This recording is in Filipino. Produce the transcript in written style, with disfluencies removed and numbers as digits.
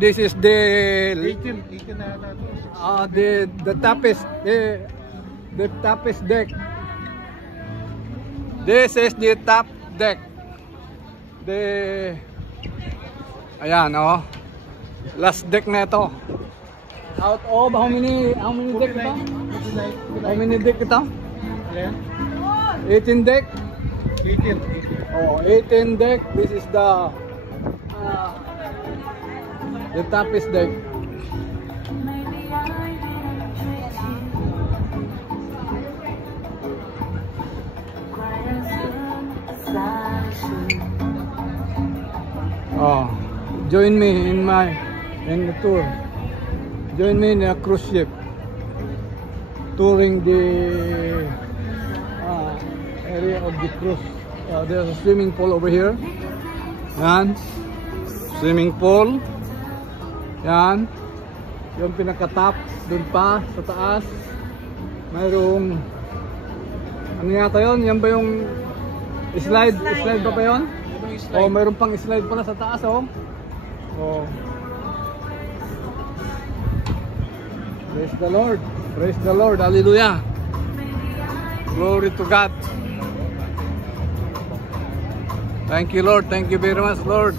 This is the 18 na yata ito. the toughest deck. This is the top deck. Ayan, oh. Last deck na ito. Out of how many deck ito? How many deck ito? Ayan. 18 deck. 18. Oh, 18 deck. This is the toughest deck. Oh, join me in the tour. Join me in a cruise ship, touring the area of the cruise. There's a swimming pool over here. Yan, swimming pool. Yan, yung pinaka-top dun pa sa taas. Mayroong ano yata yun? Yan ba yung slide? Slide ba yun? Oh, mayroon pang slide pala sa taas, oh. Oh. Praise the Lord. Praise the Lord. Hallelujah. Glory to God. Thank you, Lord. Thank you very much, Lord.